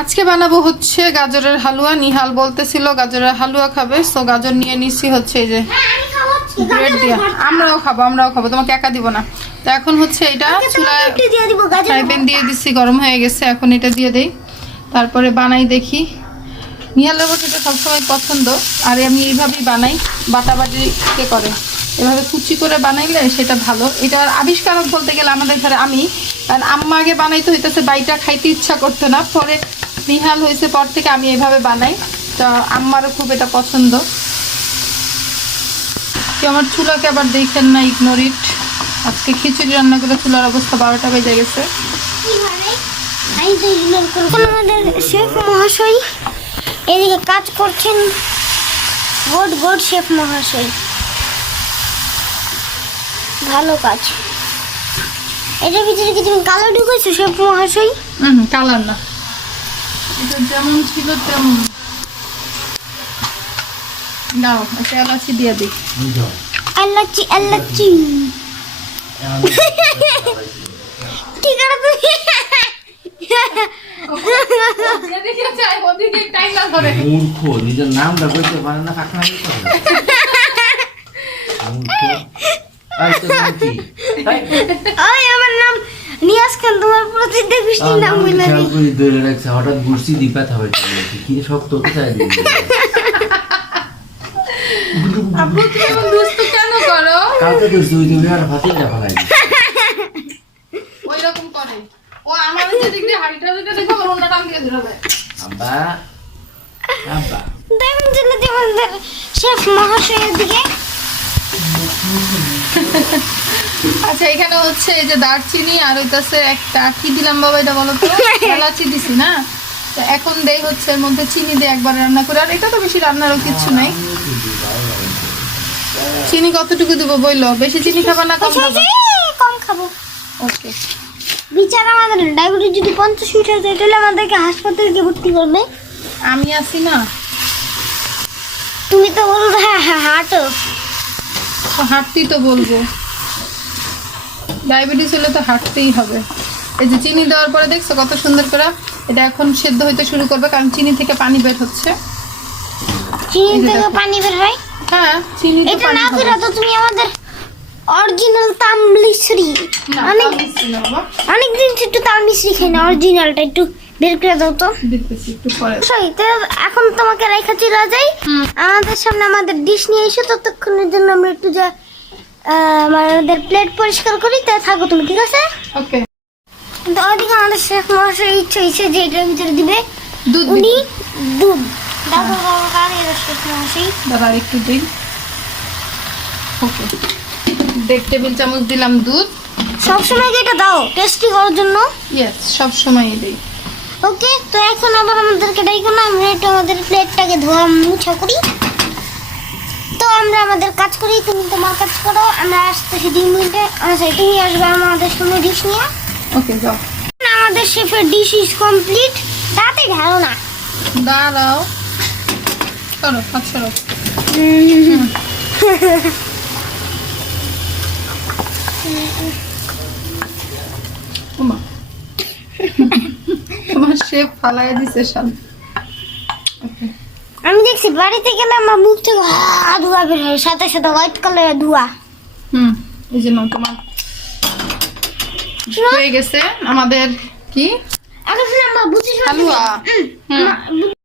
আজকে বানাবো হচ্ছে গাজরের হালুয়া। নিহাল বলতেছিল গাজরের হালুয়া খাবে, সো গাজর নিয়ে নিচ্ছি হচ্ছে এই যে ব্রেড দিয়ে। আমরাও খাবো, তোমাকে একা দিব না। তো এখন হচ্ছে এটা চুলায় ফ্রাই প্যান দিয়ে দিচ্ছি, গরম হয়ে গেছে। এখন এটা দিয়ে দেই, তারপরে বানাই দেখি। নিহালের বসে এটা সবসময় পছন্দ, আর আমি এইভাবেই বানাই, বাটাবাটিকে করে এভাবে কুচি করে বানাইলে সেটা ভালো। এটার আবিষ্কারক বলতে গেলে আমাদের ঘরে আমি, কারণ আম্মা আগে বানাইতে হইতেছে, বাইটা খাইতে ইচ্ছা করতো না, পরে নিহাল হয়েছে পর থেকে আমি এইভাবে বানাই। তো আম্মারও খুব এটা পছন্দ। কেউ আমার চুলাকে আবার দেখেন না, ইগনোর ইট। আজকে খিচুড়ি রান্না করে চুলার অবস্থা 12টা বেজে গেছে। আমাদের শেফ মহাশয় এদিকে কাজ করছেন, গুড শেফ মহাশয়, ভালো কাজ। এটার ভিতরে কি তুমি কালো ঢুকেছো শেফ মহাশয়? কালার না, এটা যেমন ছিল তেমন। নাও একটা এলাচি দিয়ে দিই। এলাচি ঠিক আছে মূর্খ, নিজের নামটা বলতে পারে না, কাকনা আমার নাম নিয়াজ খান, তোমার প্রতিটা বৃষ্টির নাম বলে ধরে রাখছে। হঠাৎ ঘুরছি দিপা থাকবে কি শক্ত হতে চাই আপু তুমি এমন দুষ্টু কেন করো? কালকে তো তুমি আর ফাটিয়ে ফেলাই ওইরকম করে ও। আমার যেদিক দিয়ে হাইটা যেটা দেখো আমার অন্য টান দিয়ে ধরবে। আব্বা আব্বা দেখুন চলে আমাদের শেফ মহাশয়ের দিকে। আচ্ছা এখানে হচ্ছে এই যে দারচিনি আর হইতাছে একটা কি দিলাম বাবা, এটা বলো তো? এলাচি দিছি না? তো এখন দেই হচ্ছে এর মধ্যে চিনি দিয়ে একবার রান্না করে। আর এটা তো বেশি রান্নারও কিছু নাই। চিনি কতটুকু দিব বললো? বেশি চিনি খাবা না কম খাবা? কম খাবো। ওকে। বিচার আমাদের ডায়াবেটিস যদি 50 মিটার যায় তাহলে আমাদেরকে হাসপাতালে গিয়ে ভর্তি করবে। আমি আছি না? তুমি তো বলবে হাঁটো। তো হাঁটতেই তো বলবো, ডায়াবেটিস হলে তো হাঁটতেই হবে। এই যে চিনি দেওয়ার পরে দেখছো কত সুন্দর করে এটা এখন সেদ্ধ হইতে শুরু করবে, কারণ চিনি থেকে পানি বের হচ্ছে। চিনি থেকে পানি বের হয়? হ্যাঁ, চিনি তো এটা পানি না হবে। করে তো তুমি আমাদের অরিজিনাল তামলিশ্রি না, অনেক মিষ্টি না বাবা। অনেক দিন একটু তামলিশ্রি খাই না, অরিজিনালটা একটু বের করে দাও তো। দেখতেছি একটু পরে। তো এখন তোমাকে রেখা চলে যাই, আমাদের সামনে আমাদের ডিশ নিয়ে এসো। ততক্ষণের জন্য আমরা একটু যা আমাদের প্লেট পরিষ্কার করি, তাই থাকো তুমি, ঠিক আছে? ওকে। কিন্তু ওইদিকে আমাদের শেফ মহাশয় ইচ্ছে হয়েছে যে এটার ভিতরে দিবে দুধ উনি দুধ। দাদা বাবা শেফ মহাশয় দাদা আর একটু দিন। ওকে, 1 টেবিল চামচ দিলাম দুধ। সবসময় কি এটা দাও টেস্টি হওয়ার জন্য? ইয়েস, সব সময় দেই। ওকে, তো এখন আবার আমাদেরকে ডাইকো না, আমরা একটু আমাদের প্লেটটাকে ধোয়া মুছা করি। তো আমরা আমাদের কাজ করি, তুমি তোমার কাজ করো, আমরা আসতেছি 2 মিনিটে। আচ্ছা তুমি আসবে আমাদের সামনে ডিশ নিয়ে। ওকে যাও। আমাদের শেফের ডিশ ইজ কমপ্লিট। তাতে ভালো না, দাঁড়াও, করো কাজ করো। ওমা, তোমার শেফ ফালাইয়া দিছে সব। ওকে, আমি দেখছি বাড়িতে গেলে আমার মুখ থেকে ধোয়া বের হয়, সাথে সাথে হোয়াইট কালারের ধোয়া। এই জন্য তোমার হয়ে গেছে আমাদের কি এখন আমরা বুঝি হালুয়া।